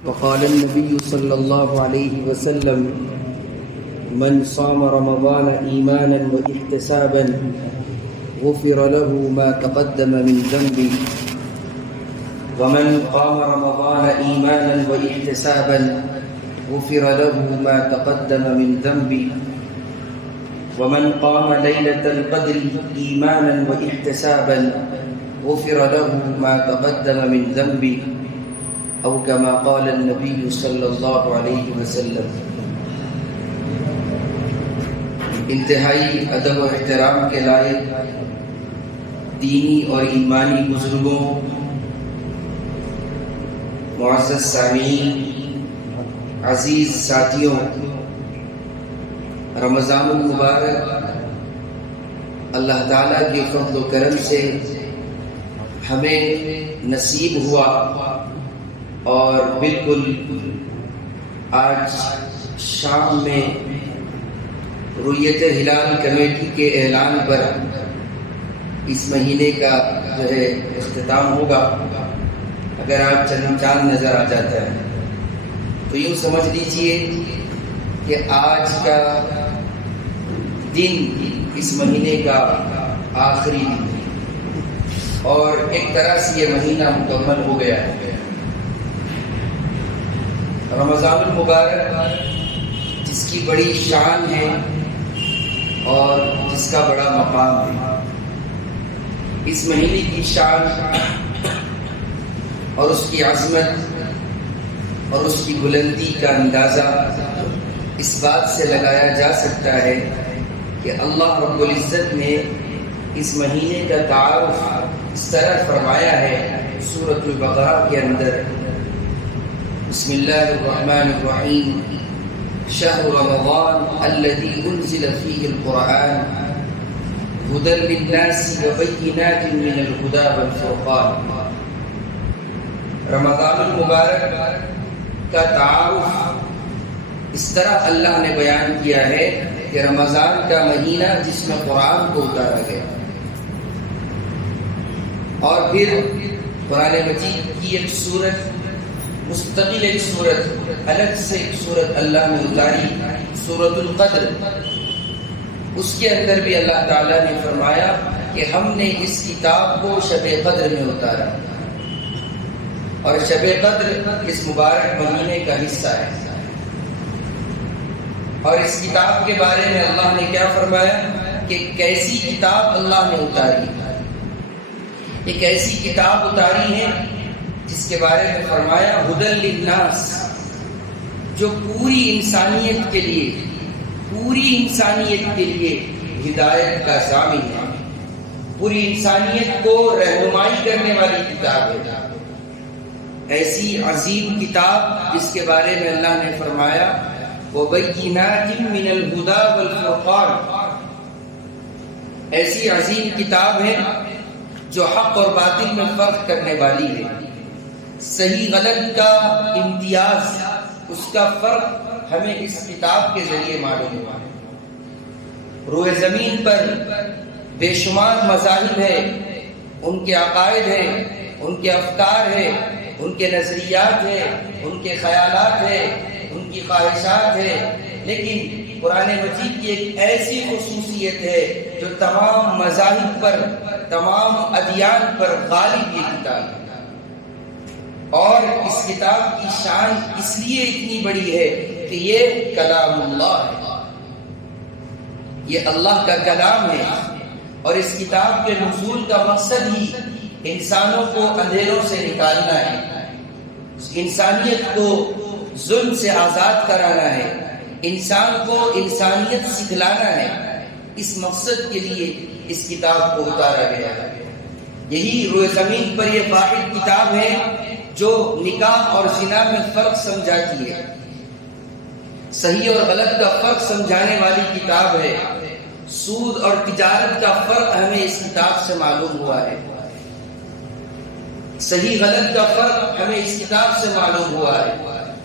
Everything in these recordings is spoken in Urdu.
وقال النبي صلى الله عليه وسلم من صام رمضان إيمانا واحتسابا غفر له ما تقدم من ذنبه ومن قام رمضان إيمانا واحتسابا غفر له ما تقدم من ذنبه ومن قام ليلة القدر إيمانا واحتسابا غفر له ما تقدم من ذنبه أو كما قال النبي صلی اللہ علیہ وسلم۔ انتہائی ادب و احترام کے لائق دینی اور ایمانی بزرگوں، معزز سامعین، عزیز ساتھیوں، رمضان المبارک اللہ تعالیٰ کے فضل و کرم سے ہمیں نصیب ہوا، اور بالکل آج شام میں رؤیت ہلال کمیٹی کے اعلان پر اس مہینے کا جو ہے اختتام ہوگا۔ اگر آپ چاند نظر آ جاتا ہے تو یوں سمجھ لیجئے کہ آج کا دن اس مہینے کا آخری دن ہے اور ایک طرح سے یہ مہینہ مکمل ہو گیا ہے۔ رمضان المبارک جس کی بڑی شان ہے اور جس کا بڑا مقام ہے، اس مہینے کی شان اور اس کی عظمت اور اس کی بلندی کا اندازہ اس بات سے لگایا جا سکتا ہے کہ اللہ رب العزت نے اس مہینے کا تعارف اس طرح فرمایا ہے سورۃ البقرہ کے اندر، بسم اللہ الرحمن الرحیم، شہر رمضان الذی انزل فیہ القرآن ھدی للناس وبینات من الھدی والفرقان۔ رمضان المبارک کا تعارف اس طرح اللہ نے بیان کیا ہے کہ رمضان کا مہینہ جس میں قرآن کو اتارا گیا، اور پھر قرآن مجید کی ایک سورت، مستقل ایک سورت، الگ سے ایک سورت اللہ نے اتاری، سورۃ القدر۔ اس کے اندر بھی اللہ تعالیٰ نے فرمایا کہ ہم نے اس کتاب کو شب قدر میں اتارا، اور شب قدر اس مبارک مہینے کا حصہ ہے۔ اور اس کتاب کے بارے میں اللہ نے کیا فرمایا کہ کیسی کتاب اللہ نے اتاری، ایک ایسی کتاب اتاری ہے جس کے بارے میں فرمایا ھدی للناس، جو پوری انسانیت کے لیے ہدایت کا ضامن ہے، پوری انسانیت کو رہنمائی کرنے والی کتاب ہے۔ ایسی عظیم کتاب جس کے بارے میں اللہ نے فرمایا وَبَيِّنَاتٍ مِّنَ الْهُدَى وَالْفُرْقَانِ، ایسی عظیم کتاب ہے جو حق اور باطل میں فرق کرنے والی ہے، صحیح غلط کا امتیاز، اس کا فرق ہمیں اس کتاب کے ذریعے معلوم ہوا ہے۔ روئے زمین پر بے شمار مذاہب ہے، ان کے عقائد ہیں، ان کے افکار ہیں، ان کے نظریات ہیں، ان کے خیالات ہیں، ان کی خواہشات ہیں، لیکن قرآن مجید کی ایک ایسی خصوصیت ہے جو تمام مذاہب پر، تمام ادیان پر غالب یہ کتاب ہے۔ اور اس کتاب کی شان اس لیے اتنی بڑی ہے کہ یہ کلام اللہ ہے، یہ اللہ کا کلام ہے، اور اس کتاب کے نزول کا مقصد ہی انسانوں کو اندھیروں سے نکالنا ہے، انسانیت کو ظلم سے آزاد کرانا ہے، انسان کو انسانیت سکھلانا ہے۔ اس مقصد کے لیے اس کتاب کو اتارا گیا ہے۔ یہی روئے زمین پر یہ واحد کتاب ہے جو نکاح اور زنا میں فرق سمجھاتی ہے، صحیح اور غلط کا فرق سمجھانے والی کتاب ہے، سود اور تجارت کا فرق ہمیں اس کتاب سے معلوم ہوا ہے، صحیح غلط کا فرق ہمیں اس کتاب سے معلوم ہوا ہے،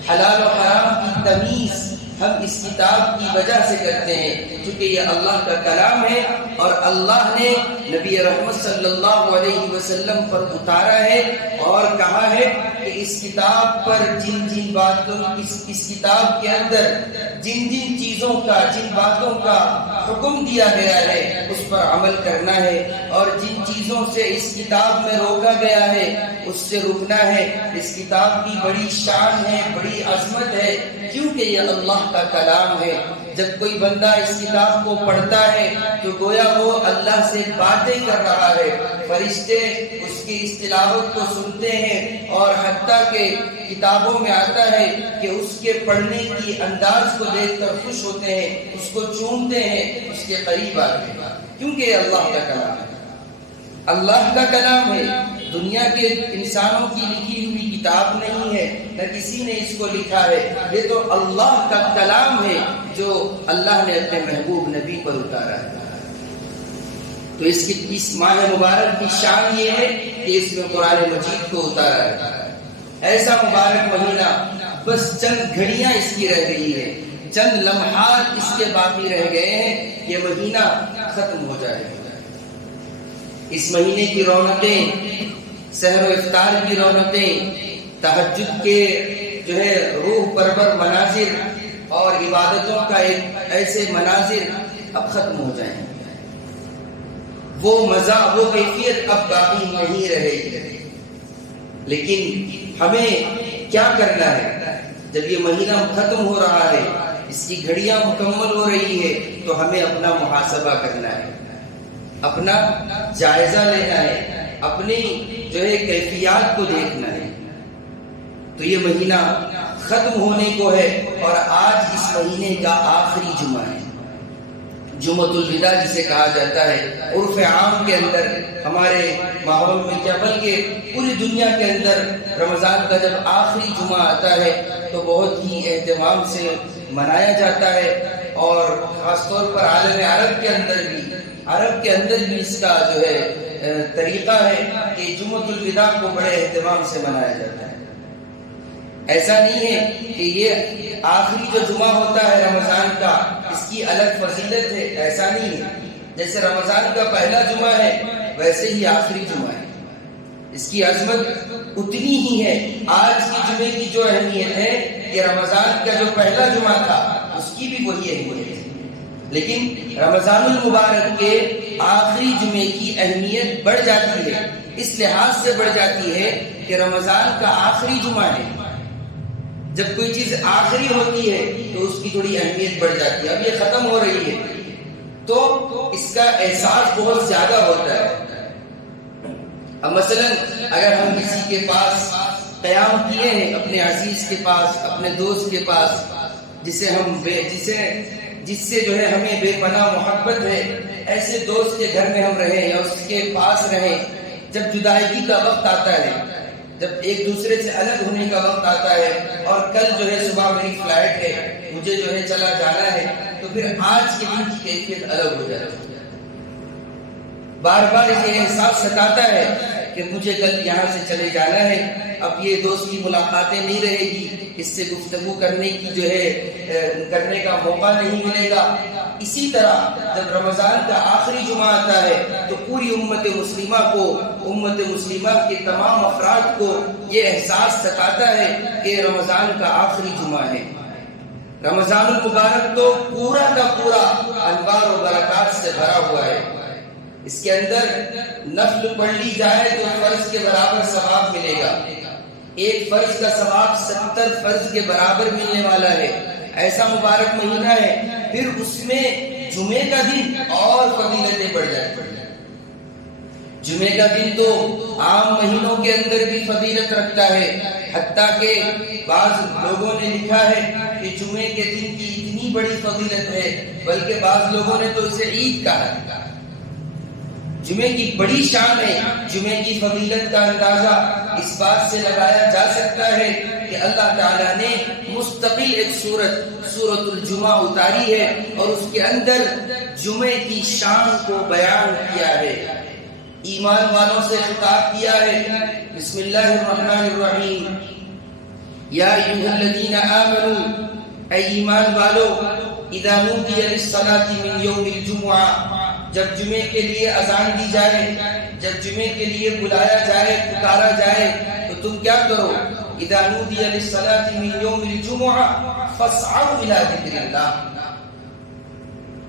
حلال و حرام کی تمیز ہم اس کتاب کی وجہ سے کرتے ہیں، کیونکہ یہ اللہ کا کلام ہے اور اللہ نے نبی رحمت صلی اللہ علیہ وسلم پر اتارا ہے اور کہا ہے کہ اس کتاب پر جن جن باتوں اس کتاب کے اندر جن جن چیزوں کا جن باتوں کا حکم دیا گیا ہے اس پر عمل کرنا ہے، اور جن چیزوں سے اس کتاب میں روکا گیا ہے اس سے رکنا ہے۔ اس کتاب کی بڑی شان ہے، بڑی عظمت ہے، کیونکہ یہ اللہ کا کلام ہے۔ جب کوئی بندہ اس کتاب کو پڑھتا ہے تو گویا وہ اللہ سے باتیں کر رہا ہے، فرشتے اس کی اس تلاوت کو سنتے ہیں، اور حتیٰ کہ کتابوں میں آتا ہے کہ اس کے پڑھنے کی انداز کو دیکھ کر خوش ہوتے ہیں، اس کو چومتے ہیں، اس کے قریب آتے ہیں، کیونکہ یہ اللہ کا کلام ہے۔ اللہ کا کلام ہے، دنیا کے انسانوں کی لکھی ہوئی کتاب نہیں ہے، نہ کسی نے اس کو لکھا ہے، یہ تو اللہ کا کلام ہے جو اللہ نے اپنے محبوب نبی پر اتارا ہے۔ تو اس ماہ مبارک کی شان یہ ہے کہ اس میں قرآن مجید کو اتارا ہے۔ ایسا مبارک مہینہ، بس چند گھڑیاں اس کی رہ گئی ہے، چند لمحات اس کے باقی رہ گئے ہیں، یہ مہینہ ختم ہو جائے گا۔ اس مہینے کی رونقیں، سحر و افطار کی رونقیں، تہجد کے جو ہے روح پرور مناظر اور عبادتوں کا ایک ایسے مناظر اب ختم ہو جائیں، وہ مزہ، وہ کیفیت اب باقی نہیں رہے گی۔ لیکن ہمیں کیا کرنا ہے؟ جب یہ مہینہ ختم ہو رہا ہے، اس کی گھڑیاں مکمل ہو رہی ہے، تو ہمیں اپنا محاسبہ کرنا ہے، اپنا جائزہ لینا ہے، اپنی جو ہے کیفیات کو دیکھنا ہے۔ تو یہ مہینہ ختم ہونے کو ہے، اور آج اس مہینے کا آخری جمعہ ہے، جمعۃ الوداع جسے کہا جاتا ہے۔ عرف عام کے اندر، ہمارے ماحول میں کیا بلکہ پوری دنیا کے اندر رمضان کا جب آخری جمعہ آتا ہے تو بہت ہی اہتمام سے منایا جاتا ہے، اور خاص طور پر عالم عرب کے اندر بھی اس کا جو ہے طریقہ ہے کہ جمعۃ الوداع کو بڑے اہتمام سے منایا جاتا ہے۔ ایسا نہیں ہے کہ یہ آخری جو جمعہ ہوتا ہے رمضان کا اس کی الگ فضیلت ہے، ایسا نہیں ہے۔ جیسے رمضان کا پہلا جمعہ ہے ویسے ہی آخری جمعہ ہے، اس کی عظمت اتنی ہی ہے۔ آج کی جمعے کی جو اہمیت ہے کہ رمضان کا جو پہلا جمعہ تھا اس کی بھی وہی اہمیت ہے، لیکن رمضان المبارک کے آخری جمعے کی اہمیت بڑھ جاتی ہے، اس لحاظ سے بڑھ جاتی ہے کہ رمضان کا آخری جمعہ ہے۔ جب کوئی چیز آخری ہوتی ہے تو اس کی تھوڑی اہمیت بڑھ جاتی ہے، اب یہ ختم ہو رہی ہے تو اس کا احساس بہت زیادہ ہوتا ہے۔ اب مثلا اگر ہم کسی کے پاس قیام کیے ہیں، اپنے عزیز کے پاس، اپنے دوست کے پاس، جس سے جو ہے ہمیں بے پناہ محبت ہے، ایسے دوست کے گھر میں ہم رہیں یا اس کے پاس رہیں، جب جدائیگی کا وقت آتا ہے، جب ایک دوسرے سے الگ ہونے کا وقت آتا ہے، اور کل جو ہے صبح میری فلائٹ ہے، مجھے جو ہے چلا جانا ہے، تو پھر آج کے دن کی کیفیت الگ ہو جاتی ہے۔ بار بار یہ احساس ستاتا ہے کہ مجھے کل یہاں سے چلے جانا ہے، اب یہ دوست کی ملاقاتیں نہیں رہے گی، اس سے گفتگو کرنے کی جو ہے کرنے کا موقع نہیں ملے گا۔ اسی طرح جب رمضان کا آخری جمعہ آتا ہے تو پوری امت مسلمہ کے تمام افراد کو یہ احساس ستاتا ہے کہ رمضان کا آخری جمعہ ہے۔ رمضان المبارک تو پورا کا پورا انوار و برکات سے بھرا ہوا ہے، اس کے اندر نفل پڑھ لی جائے تو فرض کے برابر ثواب ملے گا، ایک فرض کا ثواب 70 فرض کے برابر ملنے والا ہے، ایسا مبارک مہینہ ہے۔ پھر اس میں جمعے کا دن اور فضیلتیں بڑھ جاتی ہیں۔ جمعے کا دن تو عام مہینوں کے اندر بھی فضیلت رکھتا ہے، حتیٰ کہ بعض لوگوں نے لکھا ہے کہ جمعے کے دن کی اتنی بڑی فضیلت ہے، بلکہ بعض لوگوں نے تو اسے عید کہا ہے۔ جمعے کی بڑی شان ہے، جمعے کی فضیلت کا اندازہ اس بات سے لگایا جا سکتا ہے کہ اللہ تعالیٰ نے مستقل ایک سورۃ الجمعہ اتاری ہے، اور اس کے اندر جمعے کی شان کو بیان کیا ہے، ایمان والوں سے خطاب کیا ہے۔ بسم اللہ الرحمن الرحیم، یا ایھا الذین آمنوا اے ایمان والو اذا نودی للصلاۃ من یوم الجمعہ، جب جمعے کے لیے اذان دی جائے، جب جمعے کے لیے بلایا جائے، پکارا جائے، تو تم کیا کرو؟ اذا نودی للصلاۃ من یوم الجمعہ فاسعوا الی ذکر اللہ۔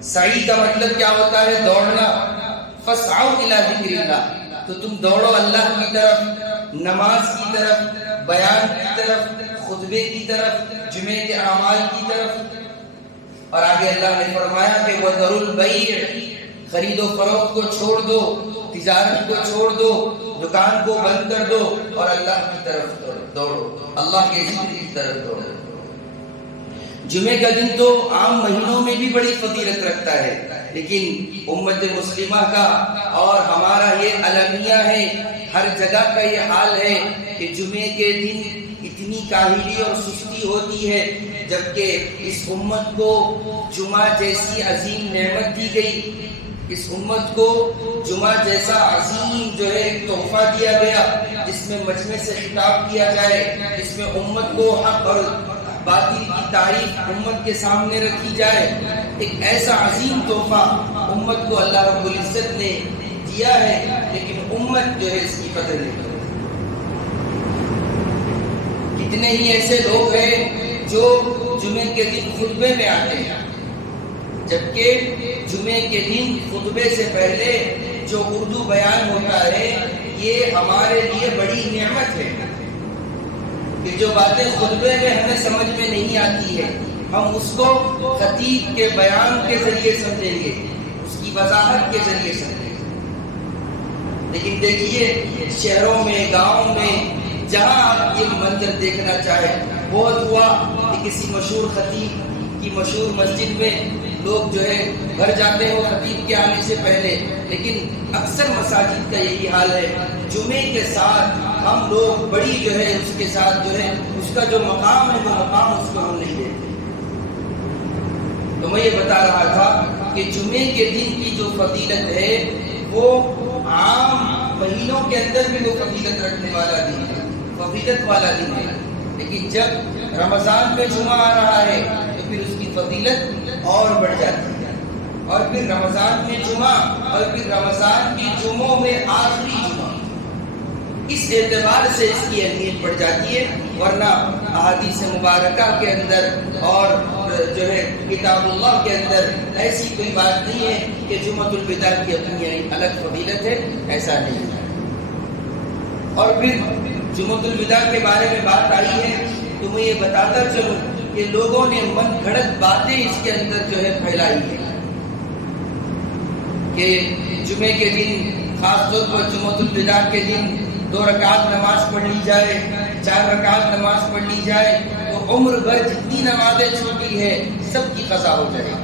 سعی کا مطلب کیا ہوتا ہے؟ دوڑنا۔ فاسعوا الی ذکر اللہ، تو تم دوڑو اللہ کی طرف، نماز کی طرف، بیان کی طرف، خطبے کی طرف، جمعے کے اعمال کی طرف۔ اور آگے اللہ نے فرمایا کہ وَذَرُوا الْبَيْعَ، خرید و فروخت کو چھوڑ دو، تجارت کو چھوڑ دو، دکان کو بند کر دو اور اللہ کی طرف دوڑو، اللہ کے ذکر کی طرف دوڑو۔ جمعے کا دن تو عام مہینوں میں بھی بڑی فضیلت رکھتا ہے، لیکن امت مسلمہ کا اور ہمارا یہ المیہ ہے، ہر جگہ کا یہ حال ہے کہ جمعے کے دن اتنی کاہلی اور سستی ہوتی ہے، جبکہ اس امت کو جمعہ جیسی عظیم نعمت دی گئی، اس امت کو جمعہ جیسا عظیم جو ہے ایک تحفہ دیا گیا، جس میں مجمع سے خطاب کیا جائے، جس میں امت کو حق اور باطل کی تعریف امت کے سامنے رکھی جائے۔ ایک ایسا عظیم تحفہ امت کو اللہ رب العزت نے دیا ہے، لیکن امت جو ہے اس کی قدر نہیں کرتی۔ کتنے ہی ایسے لوگ ہیں جو جمعے کے دن خطبے میں آتے ہیں، جبکہ جمعے کے دن خطبے سے پہلے جو اردو بیان ہوتا ہے یہ ہمارے لیے بڑی نعمت ہے کہ جو باتیں خطبے میں ہمیں سمجھ میں نہیں آتی ہے، ہم اس کو خطیب کے بیان کے ذریعے سمجھیں گے، اس کی وضاحت کے ذریعے سمجھیں گے۔ لیکن دیکھیے شہروں میں، گاؤں میں، جہاں آپ یہ منظر دیکھنا چاہیں، بہت ہوا کہ کسی مشہور خطیب کی مشہور مسجد میں لوگ جو ہے بھر جاتے ہیں خطیب کے آنے سے پہلے، لیکن اکثر مساجد کا یہی حال ہے، جمعے کے ساتھ ہم لوگ بڑی جو ہے اس کے ساتھ جو ہے اس کا جو مقام ہے وہ مقام اس کو ہم نہیں دیتے۔ تو میں یہ بتا رہا تھا کہ جمعے کے دن کی جو فضیلت ہے وہ عام مہینوں کے اندر بھی وہ فضیلت رکھنے والا دن ہے، فضیلت والا دن ہے، لیکن جب رمضان میں جمعہ آ رہا ہے تو پھر اس کی فضیلت اور بڑھ جاتی ہے، اور پھر رمضان میں جمعہ، اور پھر رمضان کی جمعوں میں آخری جمعہ، اس اعتبار سے اس کی اہمیت بڑھ جاتی ہے۔ ورنہ احادیث مبارکہ کے اندر اور جو ہے کتاب اللہ کے اندر ایسی کوئی بات نہیں ہے کہ جمعۃ الوداع کی اپنی الگ فضیلت ہے، ایسا نہیں ہے۔ اور پھر جمعۃ الوداع کے بارے میں بات آئی ہے تو میں یہ بتاتا چلوں کہ لوگوں نے من گھڑت باتیں اس کے اندر جو ہے پھیلائی ہے کہ جمعے کے دن، خاص طور پر جمعۃ الوداع کے دن 2 رکعت نماز پڑھ لی جائے، 4 رکعت نماز پڑھ لی جائے تو عمر بھر جتنی نمازیں چھوٹی ہے سب کی قضا ہو جائے۔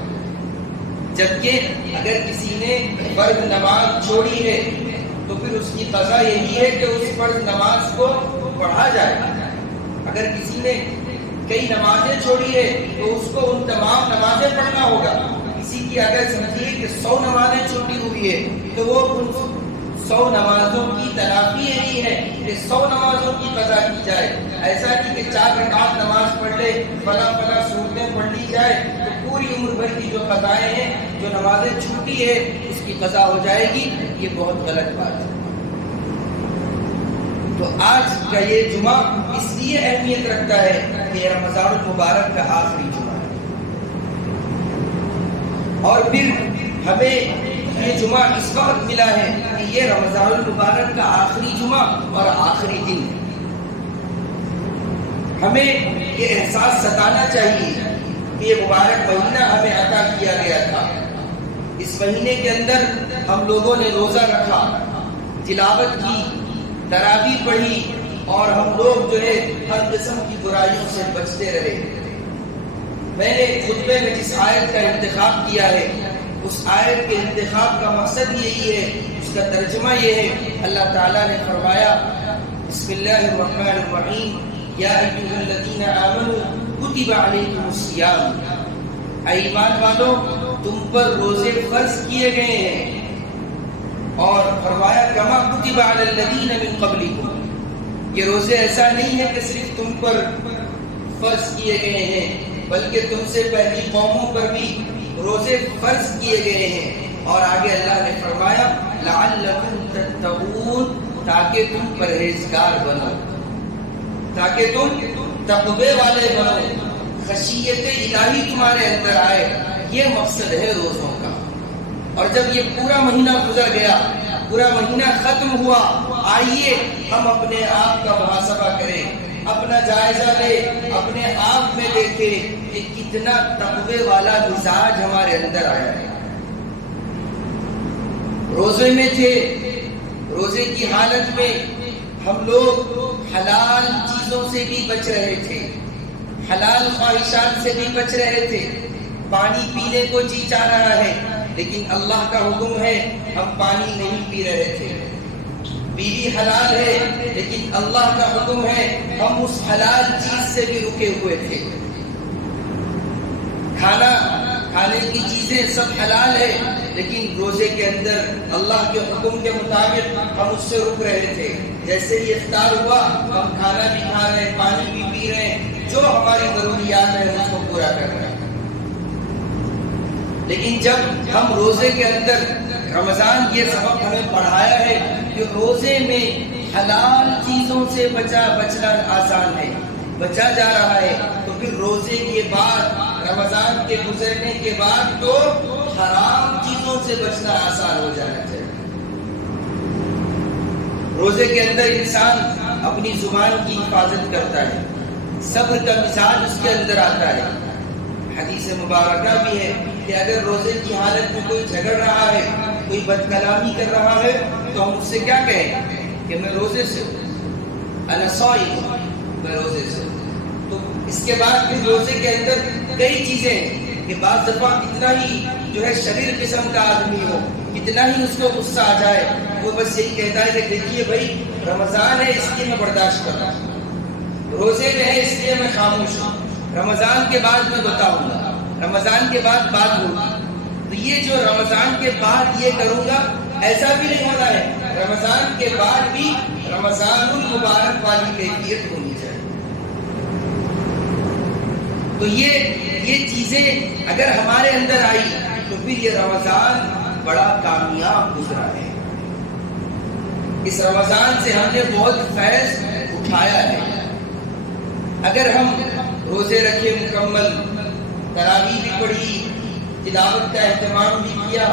جبکہ اگر کسی نے فرض نماز چھوڑی ہے تو پھر اس کی قضا یہی ہے کہ اس فرض نماز کو پڑھا جائے۔ اگر کسی نے کئی نمازیں چھوڑی ہے تو اس کو ان تمام نمازیں پڑھنا ہوگا۔ کسی کی اگر سمجھیے کہ 100 نمازیں چھوٹی ہوئی ہے تو وہ ان 100 نمازوں کی تلافی یہی ہے کہ 100 نمازوں کی قضا کی جائے۔ ایسا نہیں کہ 4 رکعت نماز پڑھ لے، فلاں صورتیں پڑھ لی جائے تو پوری عمر بھر کی جو قضائیں ہیں، جو نمازیں چھوٹی ہے اس کی قضا ہو جائے گی، یہ بہت غلط بات ہے۔ تو آج کا یہ جمعہ اس لیے اہمیت رکھتا ہے کہ رمضان المبارک کا آخری جمعہ ہے، اور پھر ہمیں یہ جمعہ اس وقت ملا ہے کہ یہ رمضان المبارک کا آخری جمعہ اور آخری دن ہے۔ ہمیں یہ احساس ستانا چاہیے کہ یہ مبارک مہینہ ہمیں عطا کیا گیا تھا، اس مہینے کے اندر ہم لوگوں نے روزہ رکھا، تلاوت کی، تراویح پڑھی، اور ہم لوگ جو ہے ہر قسم کی برائیوں سے بچتے رہے۔ میں نے خطبے میں جس آیت کا انتخاب کیا ہے اس آیت کے انتخاب کا مقصد یہی ہے، اس کا ترجمہ یہ ہے۔ اللہ تعالیٰ نے فرمایا بسم اللہ الرحمن الرحیم یا ایھا الذین آمنوا کتب علیکم الصیام، اے ایمان والو تم پر روزے فرض کیے گئے ہیں، اور فرمایا کما کتب علی الذین من قبلکم، یہ روزے ایسا نہیں ہے کہ صرف تم پر فرض کیے گئے ہیں بلکہ تم سے پہلی قوموں پر بھی روزے فرض کیے گئے ہیں. اور آگے اللہ نے فرمایا لعلکم تتقون، تاکہ تم پرہیزگار بنو، تاکہ تم تقوی والے بنو، خشیت الہی تمہارے اندر آئے. یہ مقصد ہے روزوں کا. اور جب یہ پورا مہینہ گزر گیا، پورا مہینہ ختم ہوا، آئیے ہم اپنے آپ کا محاسبہ کریں، اپنا جائزہ لے، اپنے آپ میں دیکھیں کہ کتنا تقوی والا مزاج ہمارے اندر آیا ہے. روزے میں تھے، روزے کی حالت میں ہم لوگ حلال چیزوں سے بھی بچ رہے تھے، حلال خواہشات سے بھی بچ رہے تھے. پانی پینے کو جی چاہ رہا ہے، لیکن اللہ کا حکم ہے ہم پانی نہیں پی رہے تھے. بیوی حلال ہے، لیکن اللہ کا حکم ہے ہم اس حلال چیز سے بھی رکے ہوئے تھے. کھانے کی چیزیں سب حلال ہے، لیکن روزے کے اندر اللہ کے حکم کے مطابق ہم اس سے رک رہے تھے. جیسے ہی افطار ہوا ہم کھانا بھی کھا رہے ہیں، پانی بھی پی رہے ہیں، جو ہماری ضروریات ہیں اس کو پورا کر رہے ہیں. لیکن جب ہم روزے کے اندر رمضان یہ سبق ہمیں پڑھایا ہے کہ روزے میں حلال چیزوں سے بچنا آسان ہے، بچا جا رہا ہے، تو پھر روزے کے بعد، رمضان کے گزرنے کے بعد تو حرام چیزوں سے بچنا آسان ہو جانا چاہیے. روزے کے اندر انسان اپنی زبان کی حفاظت کرتا ہے، صبر کا مزاج اس کے اندر آتا ہے. حدیث مبارکہ بھی ہے کہ اگر روزے کی حالت میں کوئی جھگڑ رہا ہے، کوئی بد کلامی کر رہا ہے، تو ہم اس سے کیا کہیں کہ میں روزے سے ہوں، انا صائم، میں روزے سے ہوں. تو اس کے بعد پھر روزے کے اندر کئی چیزیں ہیں کہ بعض دفعہ کتنا ہی جو ہے شریر قسم کا آدمی ہو، کتنا ہی اس کو غصہ آ جائے، وہ بس یہی کہتا ہے کہ دیکھیے بھائی رمضان ہے اس لیے میں برداشت کر رہا ہوں، روزے میں ہے اس لیے میں خاموش ہوں، رمضان کے بعد میں بتاؤں گا، رمضان کے بعد بات ہوگی. تو یہ جو رمضان کے بعد یہ کروں گا ایسا بھی نہیں ہونا ہے، رمضان کے بعد بھی رمضان المبارک والی کیفیت ہونی چاہیے. تو یہ چیزیں اگر ہمارے اندر آئی تو پھر یہ رمضان بڑا کامیاب گزرا ہے. اس رمضان سے ہم نے بہت فیض اٹھایا ہے. اگر ہم روزے رکھے مکمل، تراویح بھی پڑھی، تلاوت کا اہتمام بھی کیا،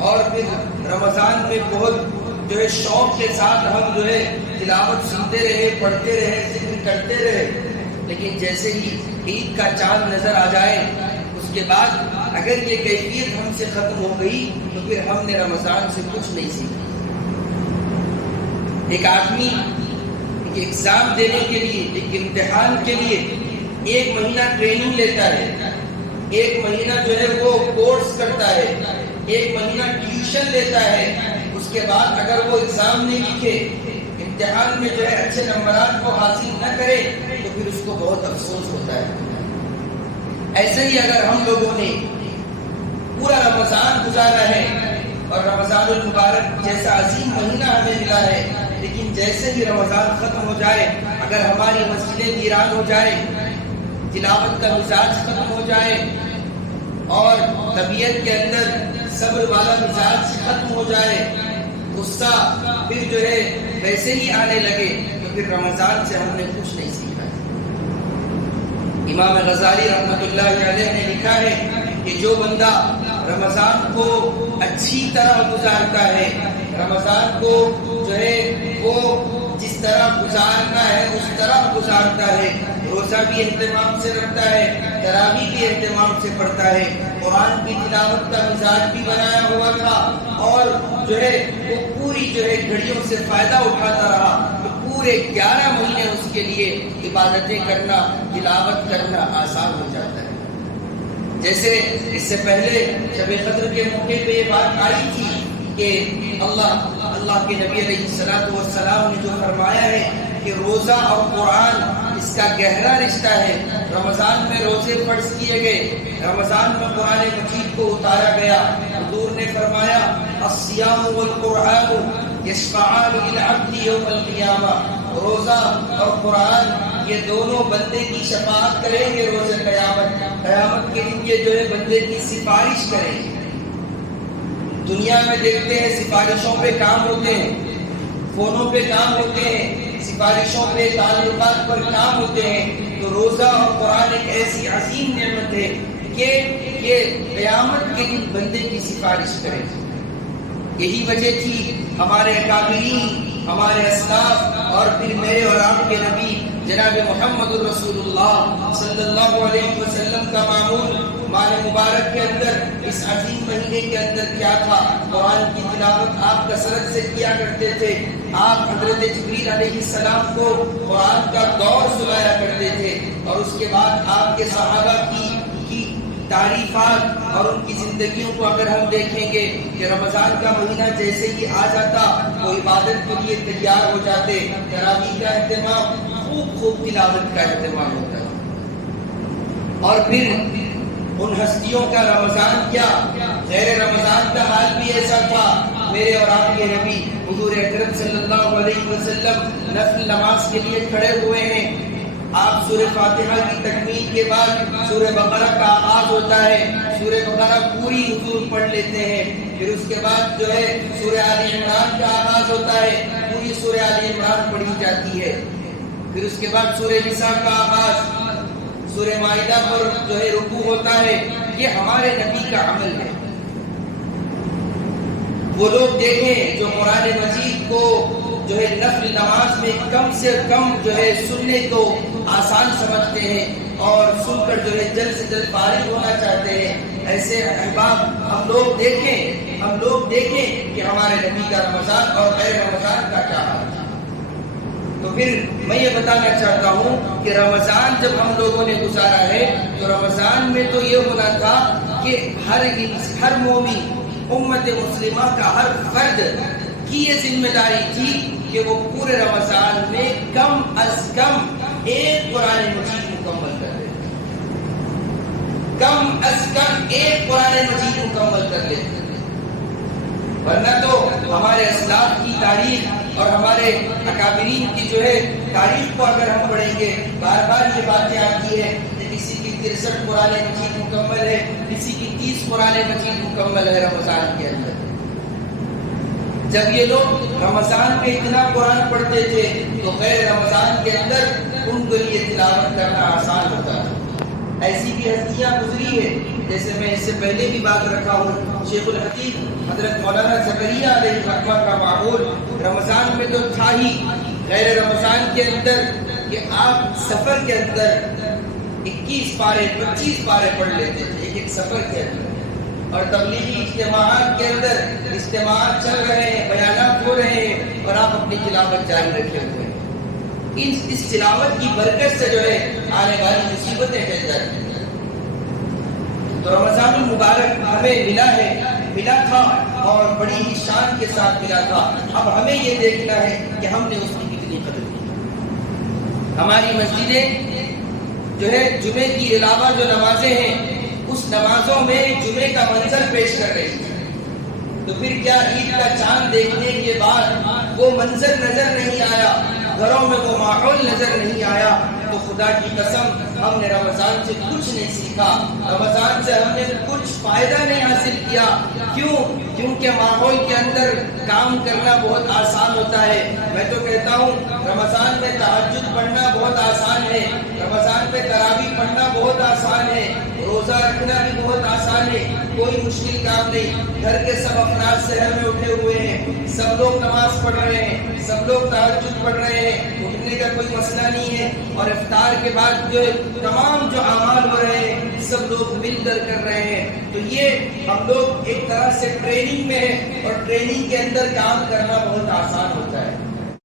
اور پھر رمضان میں بہت جو ہے شوق کے ساتھ ہم جو ہے تلاوت سنتے رہے، پڑھتے رہے، ذکر کرتے رہے، لیکن جیسے ہی عید کا چاند نظر آ جائے اس کے بعد اگر یہ کیفیت ہم سے ختم ہو گئی تو پھر ہم نے رمضان سے کچھ نہیں سیکھا. ایک آدمی ایک ایگزام دینے کے لیے، ایک امتحان کے لیے 1 مہینہ ٹریننگ لیتا ہے، 1 مہینہ جو ہے وہ کورس کرتا ہے، 1 مہینہ ٹیوشن لیتا ہے. اس کے بعد اگر وہ ایگزام نہیں لکھے، امتحان میں جو ہے اچھے نمبرات کو حاصل نہ کرے تو پھر اس کو بہت افسوس ہوتا ہے. ایسے ہی اگر ہم لوگوں نے پورا رمضان گزارا ہے اور رمضان المبارک جیسا عظیم مہینہ ہمیں ملا ہے، لیکن جیسے ہی رمضان ختم ہو جائے، اگر ہماری مسجدیں ویران ہو جائے، تلاوت کا مزاج ختم ہو جائے اور طبیعت کے اندر صبر والا مزاج ختم ہو جائے، غصہ پھر جو ہے ویسے ہی آنے لگے، تو پھر رمضان سے ہم نے کچھ نہیں سیکھا. امام غزالی رحمۃ اللہ علیہ نے لکھا ہے کہ جو بندہ رمضان کو اچھی طرح گزارتا ہے، رمضان کو جو ہے وہ جس طرح گزارنا ہے اس طرح گزارتا ہے، روزہ بھی اہتمام سے رکھتا ہے، تراویح بھی اہتمام سے پڑھتا ہے، قرآن کی تلاوت کا مزاج بھی بنایا ہوا تھا، اور جو ہے وہ پوری جو ہے گھڑیوں سے فائدہ اٹھاتا رہا، تو پورے 11 مہینے اس کے لیے عبادتیں کرنا، تلاوت کرنا آسان ہو جاتا ہے. جیسے اس سے پہلے شب قدر کے موقع پہ یہ بات آئی تھی کہ اللہ کے نبی علیہ الصلوۃ والسلام نے جو فرمایا ہے کہ روزہ اور قرآن اس کا گہرا رشتہ ہے. رمضان میں روزے فرض کیے گئے، رمضان میں قرآن مجید کو اتارا گیا. حضور نے فرمایا الصیام والقرآن یشفعان للعبد یوم القیامہ، روزہ اور قرآن یہ دونوں بندے کی شفاعت کریں گے روز قیامت. قیامت کے دن یہ جو ہے بندے کی سفارش کریں گے۔ دنیا میں دیکھتے ہیں سفارشوں پہ کام ہوتے ہیں، فونوں پہ کام ہوتے ہیں، سفارشوں پہ تعلقات پر کام ہوتے ہیں، تو روزہ اور قرآن ایک ایسی عظیم نعمت ہے کہ یہ قیامت کے دن بندے کی سفارش کرے۔ یہی وجہ تھی ہمارے اکابرین، ہمارے اسلاف اور پھر میرے اور آپ کے نبی جناب محمد رسول اللہ صلی اللہ علیہ وسلم کا معمول ماہ مبارک کے اندر اس عظیم مہینے کے اندر کیا تھا؟ قرآن کی تلاوت آپ کثرت سے کیا کرتے تھے۔ آپ حضرت جبریل علیہ السلام کو قرآن کا دور سنایا کرتے تھے، اور اس کے بعد آپ کے صحابہ کی تعریفات اور ان کی زندگیوں کو اگر ہم دیکھیں گے کہ رمضان کا مہینہ جیسے ہی آ جاتا وہ عبادت کے لیے تیار ہو جاتے، تراویح کا اہتمام، خوب تلاوت کا اہتمام ہوتا ہے۔ اور پھر ان ہستیوں کا رمضان کیا، غیر رمضان کا حال بھی ایسا تھا۔ میرے اور آپ کے نبی حضور اکرم صلی اللہ علیہ وسلم نفل نماز کے لیے کھڑے ہوئے ہیں، آپ سورہ فاتحہ کی تکمیل کے بعد سورہ بقرہ کا آغاز ہوتا ہے، سورہ بقرہ پوری حضور پڑھ لیتے ہیں، پھر اس کے بعد جو ہے سورہ آل عمران کا آغاز ہوتا ہے، پوری سورہ آل عمران پڑھی جاتی ہے، پھر اس کے بعد سورہ نساء کا آغاز، سورہ مائدہ پر جو ہے رکوع ہوتا ہے۔ یہ ہمارے نبی کا عمل ہے۔ وہ لوگ دیکھیں جو قرآن مجید کو جو ہے نفل نماز میں کم سے کم جو ہے سننے کو آسان سمجھتے ہیں اور سن کر جو ہے جلد سے جلد فارغ ہونا چاہتے ہیں، ایسے احباب ہم لوگ دیکھیں کہ ہمارے نبی کا رمضان اور غیر رمضان کا کیا حال تھا۔ تو پھر میں یہ بتانا چاہتا ہوں کہ رمضان جب ہم لوگوں نے گزارا ہے تو رمضان میں تو یہ ہونا تھا کہ ہر مومن، امت مسلمہ کا ہر فرد کی یہ ذمہ داری تھی کہ وہ پورے رمضان میں کم از کم ایک قرآن مجید مکمل کر لے، کم از کم ایک قرآن مجید مکمل کر لے، ورنہ تو ہمارے اسلاف کی تاریخ اور ہمارے اکابرین کی جو ہے تاریخ کو اگر ہم پڑھیں گے بار بار یہ باتیں آتی ہے کہ کسی کی 63 قرآن مجید مکمل ہے، کسی کی 30 قرآن مجید مکمل ہے رمضان کے اندر۔ جب یہ لوگ رمضان میں اتنا قرآن پڑھتے تھے تو غیر رمضان کے اندر ان کے لیے تلاوت کرنا آسان ہوتا تھا۔ ایسی بھی ہستیاں گزری ہے، جیسے میں اس سے پہلے بھی بات رکھا ہوں، شیخ الحدیث حضرت مولانا زکریا علیہ الرحمہ کا معمول رمضان میں تو تھا ہی، غیر رمضان کے اندر کہ آپ سفر کے اندر 21 پارے 25 پارے پڑھ لیتے تھے ایک سفر کے اندر، اور تبلیغی اجتماعات کے اندر اجتماعات چل رہے ہیں، بیانات ہو رہے ہیں اور آپ اپنی تلاوت جاری رکھے ہوئے ہیں۔ اس تلاوت کی برکت سے جو ہے آنے والی مصیبتیں ٹل جاتی ہیں۔ تو رمضان المبارک ہمیں ملا تھا اور بڑی ہی شان کے ساتھ ملا تھا۔ اب ہمیں یہ دیکھنا ہے کہ ہم نے اس کی کتنی قدر کی۔ ہماری مسجدیں جو ہے جمعے کی علاوہ جو نمازیں ہیں اس نمازوں میں جمعے کا منظر پیش کر رہی تھی، تو پھر کیا عید کا چاند دیکھنے کے بعد وہ منظر نظر نہیں آیا، گھروں میں وہ ماحول نظر نہیں آیا، تو خدا کی قسم ہم نے رمضان سے کچھ نہیں سیکھا، رمضان سے ہم نے کچھ فائدہ نہیں حاصل کیا۔ کیونکہ ماحول کے اندر کام کرنا بہت آسان ہوتا ہے۔ میں تو کہتا ہوں رمضان میں تہجد پڑھنا بہت آسان ہے، رمضان میں تراویح پڑھنا بہت آسان ہے، روزہ رکھنا بھی بہت آسان ہے، کوئی مشکل کام نہیں۔ گھر کے سب افراد شہر میں اٹھے ہوئے ہیں، سب لوگ نماز پڑھ رہے ہیں، سب لوگ تہجد پڑھ رہے ہیں، اٹھنے کا کوئی مسئلہ نہیں ہے، اور افطار کے بعد جو تمام جو اعمال ہو رہے ہیں سب لوگ مل کر رہے ہیں۔ تو یہ ہم لوگ ایک طرح سے ٹریننگ میں ہیں، اور ٹریننگ کے اندر کام کرنا بہت آسان ہوتا ہے۔